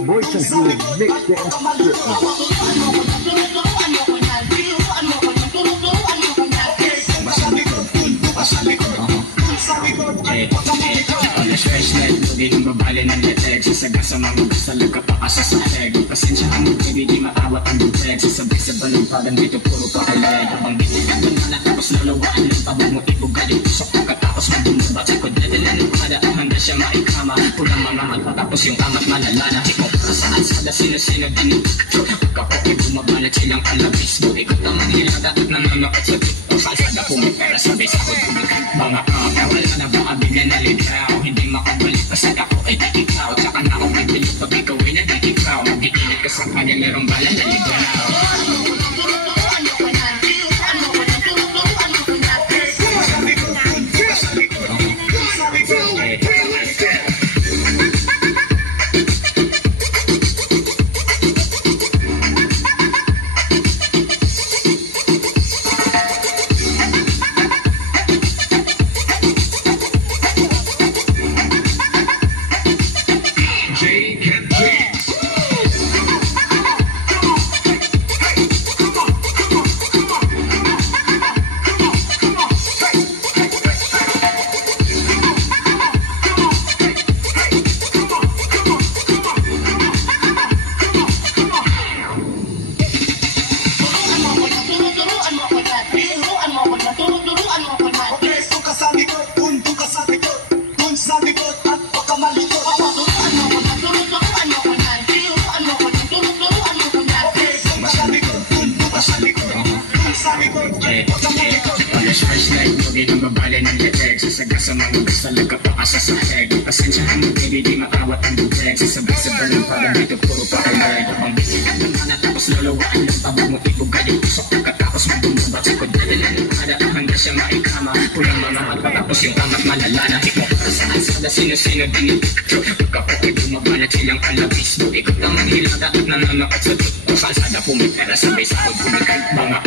Voice and Groove Mix Dance Strip Mall. Fresh light mo din yung babali ng leeg. Sasaga sa mga basta nagkapakasa sa head. Pasensya ka mo baby, di matawat ang bubeg. Sasabay sa balong parang dito puro pakileg. Habang binigan mo na tapos lalawaan ng tabog mo ibugal yung pusok. Pagkatapos mo bumubat sa kodedala ng kada. Handa siya maikama, pulang mga mata. Tapos yung amat malalana. Hikot ka saan sada sino-sino din. Pagkapoke bumabanat silang kalabis mo. Ikot ang hilada at nananakot sa TikTok. Kalsada pumipera sabay sa kod kumikit. Mga wala na baka bigla naligaw. Hindi makabalik pasag ako ay di ikaw. Tsaka na ako bibilog pag ikaw ay nagkikikaw. Mag-iinit ka sa kanya merong bala na ligaw. Fresh light mo din ang babali ng leeg. Sasaga sa mga basta nagkapakasa sa head. Pasensya ka mo baby, di matawat ang bubeg. Sasabay sa balong parang dito puro pakileg. Habang binigan mo na tapos lalawaan ng tabog mo ibugal yung pusok. Pagkatapos mo bumubat sa kodedala ng kada. Handa siya maikama, pulang mga mata. Tapos yung amat malalana. Hikot ka saan sada sino-sino din. Pagkapoke bumabanat silang kalabis mo. Ikot ang hilada at nananakot sa TikTok. Kalsada pumipera sabay sa kod kumikit. Mga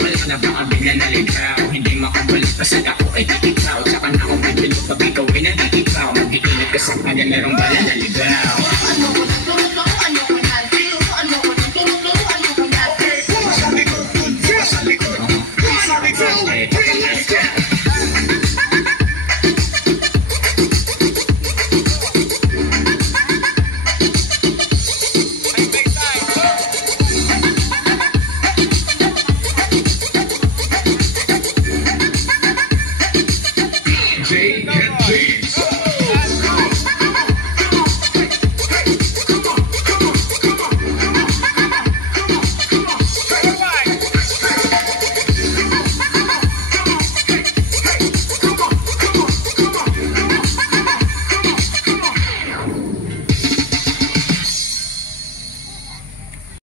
wala na baka bigla naligaw. Hindi makabalik pasag ako ay di ikaw. Tsaka na ako bibilog pag ikaw ay nagkikikaw. Mag-iinit ka sa kanya merong bala na ligaw.